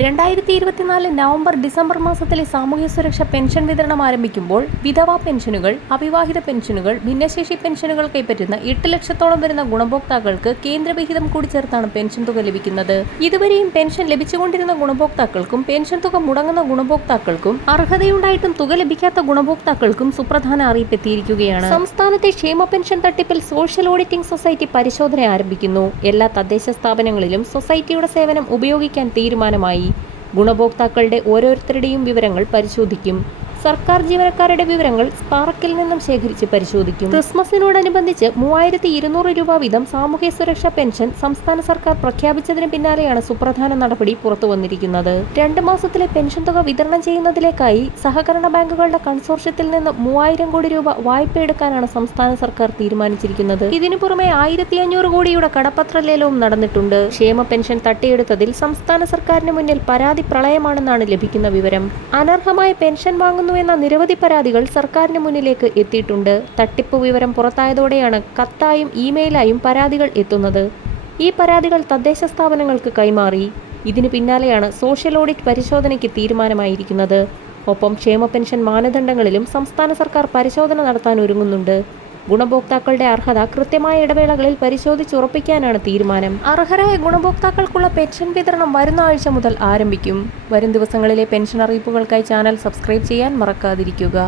രണ്ടായിരത്തി ഇരുപത്തിനാല് November December മാസത്തിലെ സാമൂഹ്യ സുരക്ഷ പെൻഷൻ വിതരണം ആരംഭിക്കുമ്പോൾ വിധവാ പെൻഷനുകൾ അവിവാഹിത പെൻഷനുകൾ ഭിന്നശേഷി പെൻഷനുകൾ കൈപ്പറ്റുന്ന എട്ട് ലക്ഷത്തോളം വരുന്ന ഗുണഭോക്താക്കൾക്ക് കേന്ദ്രവിഹിതം കൂടി ചേർത്താണ് പെൻഷൻ തുക ലഭിക്കുന്നത്. ഇതുവരെയും പെൻഷൻ ലഭിച്ചുകൊണ്ടിരുന്ന ഗുണഭോക്താക്കൾക്കും പെൻഷൻ തുക മുടങ്ങുന്ന ഗുണഭോക്താക്കൾക്കും അർഹതയുണ്ടായിട്ടും തുക ലഭിക്കാത്ത ഗുണഭോക്താക്കൾക്കും സുപ്രധാന അറിയിപ്പ് എത്തിയിരിക്കുകയാണ്. സംസ്ഥാനത്തെ ക്ഷേമ പെൻഷൻ തട്ടിപ്പിൽ സോഷ്യൽ ഓഡിറ്റിംഗ് സൊസൈറ്റി പരിശോധന ആരംഭിക്കുന്നു. എല്ലാ തദ്ദേശ സ്ഥാപനങ്ങളിലും സൊസൈറ്റിയുടെ സേവനം ഉപയോഗിക്കാൻ തീരുമാനമായി. ഗുണഭോക്താക്കളുടെ ഓരോരുത്തരുടെയും വിവരങ്ങൾ പരിശോധിക്കും. സർക്കാർ ജീവനക്കാരുടെ വിവരങ്ങൾ സ്പാർക്കിൽ നിന്നും ശേഖരിച്ച് പരിശോധിക്കും. ക്രിസ്മസിനോടനുബന്ധിച്ച് മൂവായിരത്തി ഇരുന്നൂറ് രൂപ വീതം സാമൂഹ്യ സുരക്ഷാ പെൻഷൻ സംസ്ഥാന സർക്കാർ പ്രഖ്യാപിച്ചതിന് പിന്നാലെയാണ് സുപ്രധാന നടപടി പുറത്തു വന്നിരിക്കുന്നത്. രണ്ട് മാസത്തിലെ പെൻഷൻ തുക വിതരണം ചെയ്യുന്നതിലേക്കായി സഹകരണ ബാങ്കുകളുടെ കൺസോർഷ്യത്തിൽ നിന്ന് മൂവായിരം കോടി രൂപ വായ്പ എടുക്കാനാണ് സംസ്ഥാന സർക്കാർ തീരുമാനിച്ചിരിക്കുന്നത്. ഇതിനു പുറമെ ആയിരത്തി അഞ്ഞൂറ് കോടിയുടെ കടപ്പത്ര ലേലവും നടന്നിട്ടുണ്ട്. ക്ഷേമ പെൻഷൻ തട്ടിയെടുത്തതിൽ സംസ്ഥാന സർക്കാരിന് മുന്നിൽ പരാതി പ്രളയമാണെന്നാണ് ലഭിക്കുന്ന വിവരം. അനർഹമായ പെൻഷൻ വാങ്ങുന്നുവെന്ന നിരവധി പരാതികൾ സർക്കാരിന് മുന്നിലേക്ക് എത്തിയിട്ടുണ്ട്. തട്ടിപ്പ് വിവരം പുറത്തായതോടെയാണ് കത്തായും ഇമെയിലായും പരാതികൾ എത്തുന്നത്. ഈ പരാതികൾ തദ്ദേശ സ്ഥാപനങ്ങൾക്ക് കൈമാറി. ഇതിനു പിന്നാലെയാണ് സോഷ്യൽ ഓഡിറ്റ് പരിശോധനയ്ക്ക് തീരുമാനമായിരിക്കുന്നത്. ഒപ്പം ക്ഷേമ പെൻഷൻ മാനദണ്ഡങ്ങളിലും സംസ്ഥാന സർക്കാർ പരിശോധന നടത്താൻ ഒരുങ്ങുന്നുണ്ട്. ഗുണഭോക്താക്കളുടെ അർഹത കൃത്യമായ ഇടവേളകളിൽ പരിശോധിച്ചുറപ്പിക്കാനാണ് തീരുമാനം. അർഹരായ ഗുണഭോക്താക്കൾക്കുള്ള പെൻഷൻ വിതരണം വരുന്ന ആഴ്ച മുതൽ ആരംഭിക്കും. വരും ദിവസങ്ങളിലെ പെൻഷൻ അറിയിപ്പുകൾക്കായി ചാനൽ സബ്സ്ക്രൈബ് ചെയ്യാൻ മറക്കാതിരിക്കുക.